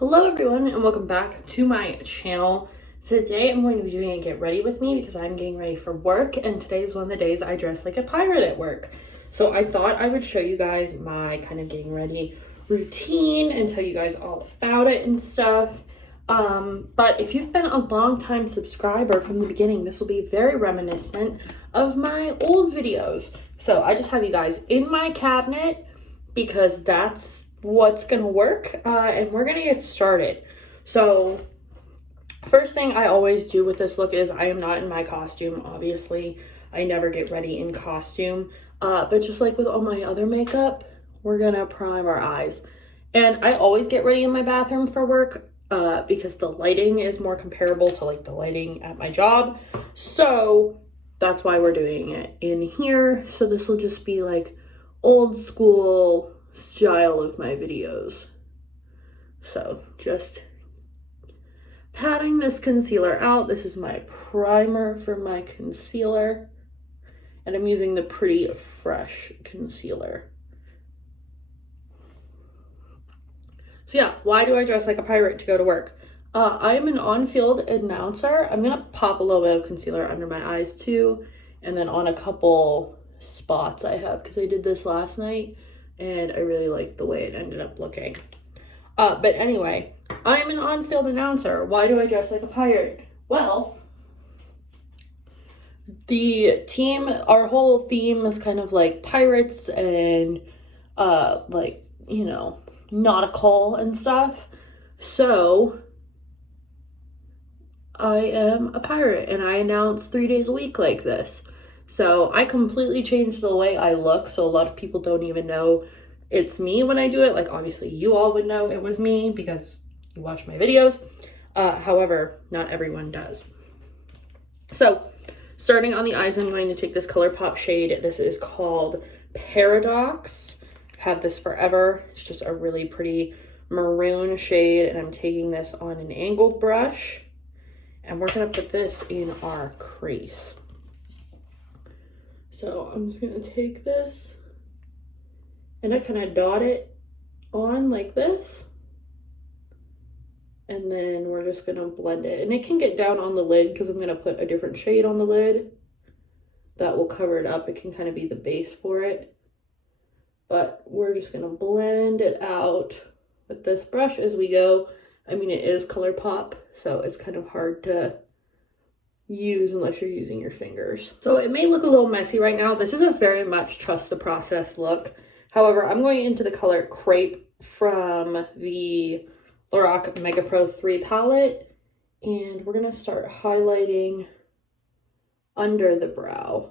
Hello everyone and welcome back to my channel. Today I'm going to be doing a get ready with me because I'm getting ready for work, and today is one of the days I dress like a pirate at work. So I thought I would show you guys my kind of getting ready routine and tell you guys all about it and stuff. But if you've been a long time subscriber from the beginning, this will be very reminiscent of my old videos. So I just have you guys in my cabinet because that's what's gonna work, and we're gonna get started. So first thing I always do with this look is I am not in my costume. Obviously I never get ready in costume, but just like with all my other makeup, we're gonna prime our eyes. And I always get ready in my bathroom for work because the lighting is more comparable to like the lighting at my job, so that's why we're doing it in here. So this will just be like old school style of my videos. So just patting this concealer out. This is my primer for my concealer, and I'm using the Pretty Fresh concealer. So yeah, why do I dress like a pirate to go to work? I am an on-field announcer. I'm gonna pop a little bit of concealer under my eyes too, and then on a couple spots I have, because I did this last night and I really liked the way it ended up looking. But anyway, I'm an on-field announcer. Why do I dress like a pirate? Well, the team, our whole theme is kind of like pirates and like, you know, nautical and stuff. So I am a pirate and I announce 3 days a week like this. So I completely changed the way I look, so a lot of people don't even know it's me when I do it. Like, obviously you all would know it was me because you watch my videos. However, not everyone does. So starting on the eyes, I'm going to take this ColourPop shade. This is called Paradox. I've had this forever. It's just a really pretty maroon shade, and I'm taking this on an angled brush, and we're gonna put this in our crease. So I'm just gonna take this and I kind of dot it on like this, and then we're just gonna blend it. And it can get down on the lid because I'm gonna put a different shade on the lid that will cover it up. It can kind of be the base for it, but we're just gonna blend it out with this brush as we go. I mean, it is ColourPop, so it's kind of hard to use unless you're using your fingers. So it may look a little messy right now. This is a very much trust the process look. However, I'm going into the color Crepe from the Lorac Mega Pro 3 palette, and we're gonna start highlighting under the brow.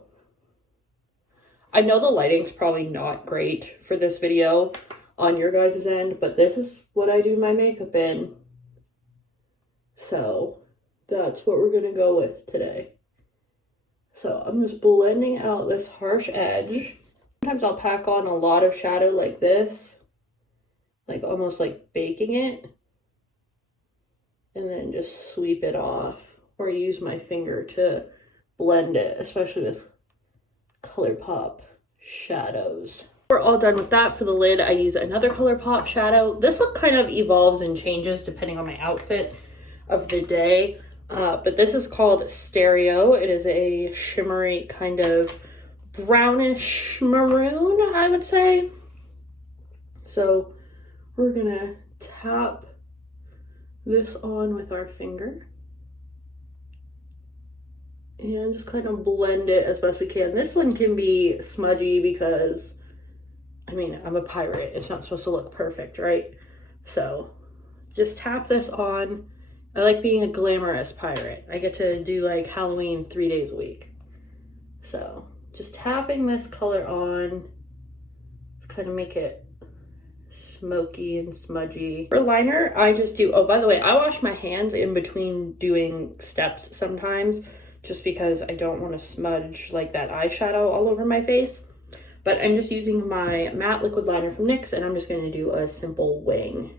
I know the lighting's probably not great for this video on your guys' end, but this is what I do my makeup in. So that's what we're gonna go with today. So I'm just blending out this harsh edge. Sometimes I'll pack on a lot of shadow like this, like almost like baking it, and then just sweep it off, or use my finger to blend it, especially with ColourPop shadows. We're all done with that. For the lid, I use another ColourPop shadow. This look kind of evolves and changes depending on my outfit of the day. But this is called Stereo. It is a shimmery kind of brownish maroon, I would say. So we're gonna tap this on with our finger and just kind of blend it as best we can. This one can be smudgy because, I mean, I'm a pirate. It's not supposed to look perfect, right? So just tap this on. I like being a glamorous pirate. I get to do like Halloween 3 days a week. So just tapping this color on to kind of make it smoky and smudgy. For liner, I just do, oh, by the way, I wash my hands in between doing steps sometimes just because I don't want to smudge like that eyeshadow all over my face. But I'm just using my matte liquid liner from NYX, and I'm just going to do a simple wing.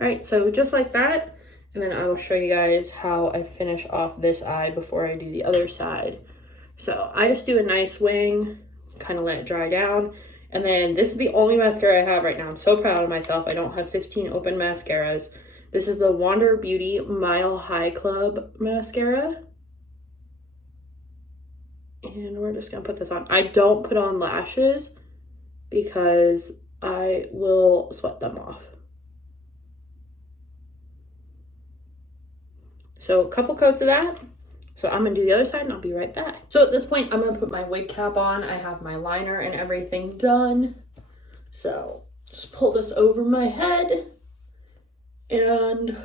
All right, so just like that, and then I will show you guys how I finish off this eye before I do the other side. So I just do a nice wing, kind of let it dry down. And then this is the only mascara I have right now. I'm so proud of myself. I don't have 15 open mascaras. This is the Wander Beauty Mile High Club mascara. And we're just gonna put this on. I don't put on lashes because I will sweat them off. So a couple coats of that. So I'm gonna do the other side and I'll be right back. So at this point, I'm gonna put my wig cap on. I have my liner and everything done. So just pull this over my head and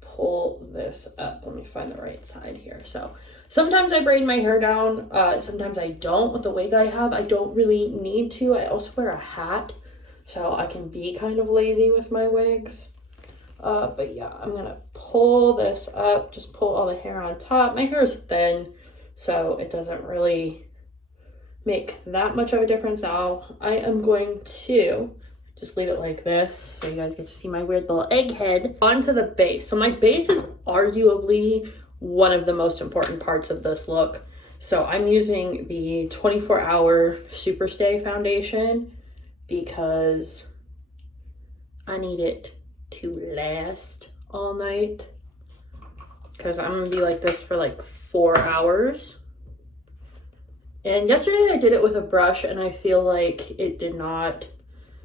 pull this up. Let me find the right side here. So sometimes I braid my hair down. Sometimes I don't. With the wig I have, I don't really need to. I also wear a hat, so I can be kind of lazy with my wigs. But yeah, I'm gonna pull this up, just pull all the hair on top. My hair is thin, so it doesn't really make that much of a difference. Now I am going to just leave it like this so you guys get to see my weird little egg head. Onto the base. So my base is arguably one of the most important parts of this look. So I'm using the 24-hour Superstay foundation because I need it to last all night, because I'm gonna be like this for like 4 hours. And yesterday I did it with a brush and I feel like it did not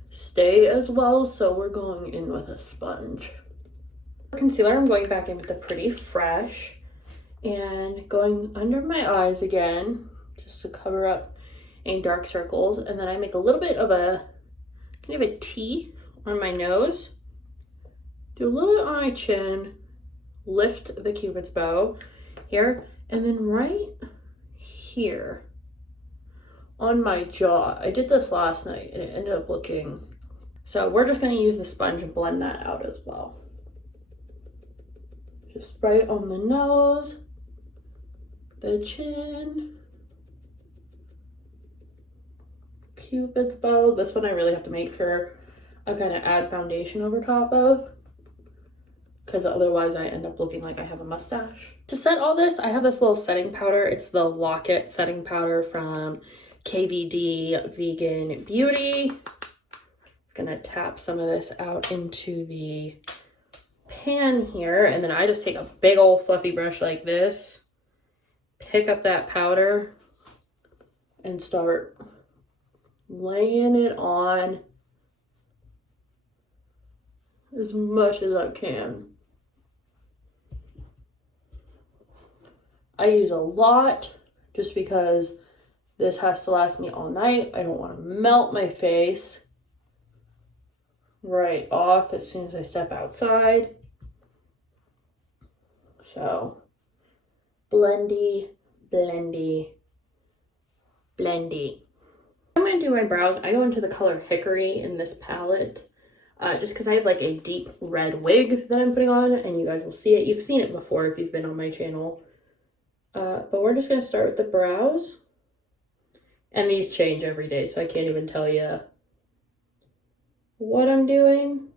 stay as well, so we're going in with a sponge. For concealer, I'm going back in with the Pretty Fresh and going under my eyes again just to cover up any dark circles, and then I make a little bit of a kind of a T on my nose, do a little bit on my chin, lift the Cupid's bow here, and then right here on my jaw. I did this last night and it ended up looking, so we're just going to use the sponge and blend that out as well. Just right on the nose, the chin, Cupid's bow. This one I really have to make sure I kind of add foundation over top of, because otherwise I end up looking like I have a mustache. To set all this, I have this little setting powder. It's the Locket setting powder from KVD Vegan Beauty. Just gonna tap some of this out into the pan here, and then I just take a big old fluffy brush like this, pick up that powder, and start laying it on as much as I can. I use a lot just because this has to last me all night. I don't want to melt my face right off as soon as I step outside. So blendy, blendy, blendy. I'm going to do my brows. I go into the color Hickory in this palette. Just because I have like a deep red wig that I'm putting on, and you guys will see it. You've seen it before if you've been on my channel. But we're just going to start with the brows. And these change every day, so I can't even tell you what I'm doing.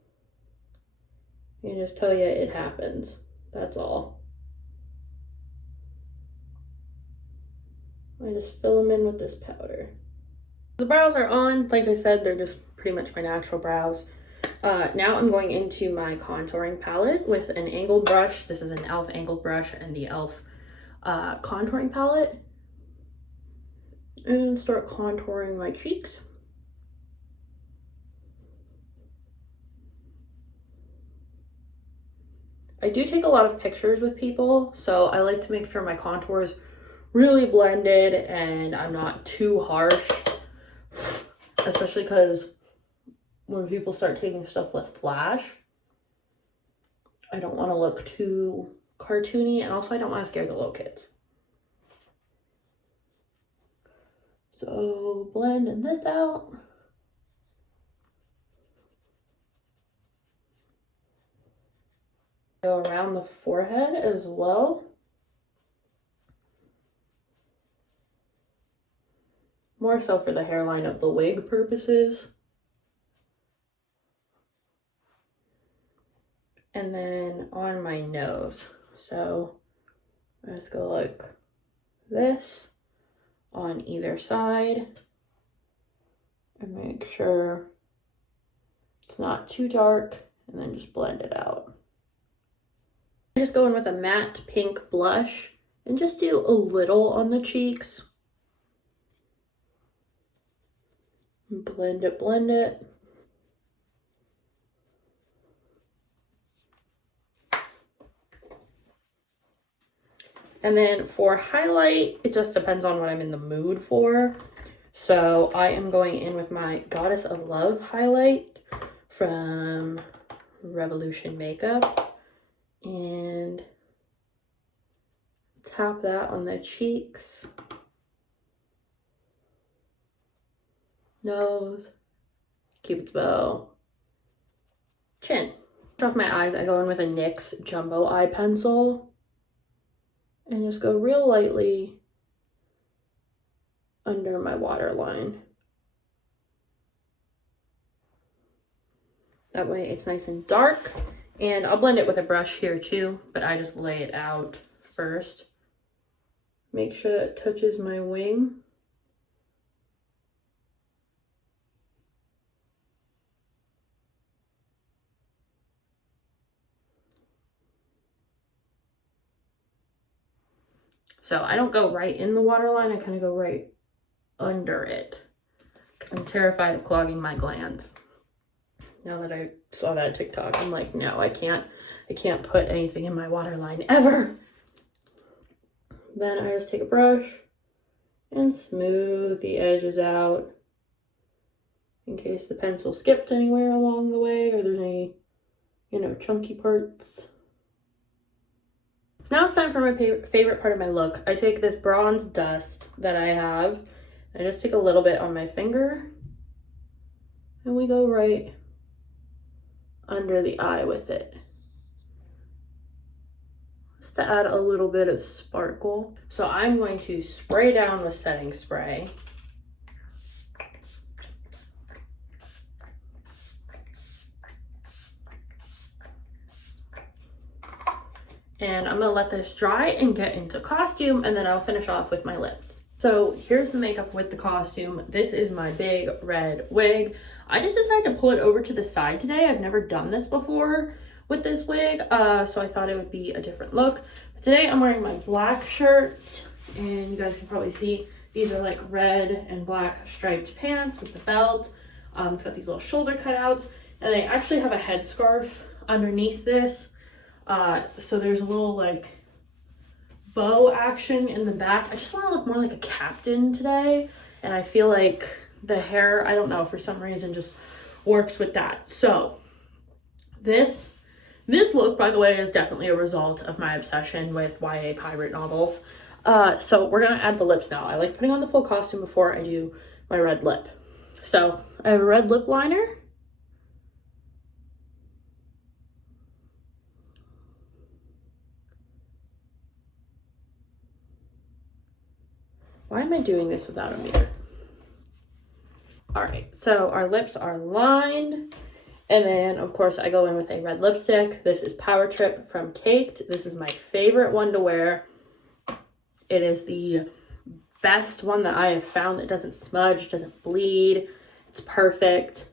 I can just tell you it happens. That's all. I just fill them in with this powder. The brows are on. Like I said, they're just pretty much my natural brows. Now I'm going into my contouring palette with an angled brush. This is an e.l.f. angled brush and the e.l.f. Contouring palette. And start contouring my cheeks. I do take a lot of pictures with people, so I like to make sure my contour is really blended and I'm not too harsh, especially because when people start taking stuff with flash, I don't want to look too cartoony, and also I don't want to scare the little kids. So blending this out. Go around the forehead as well. More so for the hairline of the wig purposes. and then on my nose. So I just go like this on either side and make sure it's not too dark, and then just blend it out. I just go in with a matte pink blush and just do a little on the cheeks. Blend it, blend it. And then for highlight, it just depends on what I'm in the mood for. So I am going in with my Goddess of Love highlight from Revolution Makeup. And tap that on the cheeks, nose, Cupid's bow, chin. Off my eyes, I go in with a NYX Jumbo Eye Pencil and just go real lightly under my waterline. That way it's nice and dark. And I'll blend it with a brush here too, but I just lay it out first. Make sure that it touches my wing. So I don't go right in the waterline, I kind of go right under it because I'm terrified of clogging my glands. Now that I saw that TikTok, I'm like, no, I can't put anything in my waterline ever. Then I just take a brush and smooth the edges out in case the pencil skipped anywhere along the way or there's any, chunky parts. So now it's time for my favorite part of my look. I take this bronze dust that I have, I just take a little bit on my finger, and we go right under the eye with it. Just to add a little bit of sparkle. So I'm going to spray down with setting spray. And I'm gonna let this dry and get into costume, and then I'll finish off with my lips. So here's the makeup with the costume. This is my big red wig. I just decided to pull it over to the side today. I've never done this before with this wig, so I thought it would be a different look. But today I'm wearing my black shirt, and you guys can probably see these are like red and black striped pants with the belt. It's got these little shoulder cutouts, and they actually have a headscarf underneath this. So there's a little like bow action in the back. I just want to look more like a captain today, and I feel like the hair, I don't know, for some reason just works with that. So this look, by the way, is definitely a result of my obsession with YA pirate novels. So we're gonna add the lips now. I like putting on the full costume before I do my red lip. So I have a red lip liner. Why am I doing this without a mirror? All right, so our lips are lined. And then, of course, I go in with a red lipstick. This is Power Trip from Caked. This is my favorite one to wear. It is the best one that I have found that doesn't smudge, doesn't bleed. It's perfect.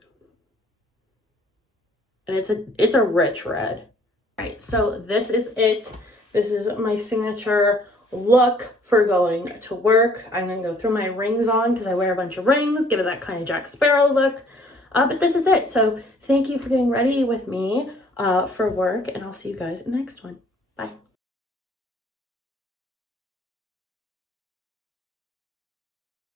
And it's a rich red. All right, so this is it. This is my signature look for going to work. I'm gonna go throw my rings on because I wear a bunch of rings, give it that kind of Jack Sparrow look. But this is it. So thank you for getting ready with me for work, and I'll see you guys in the next one.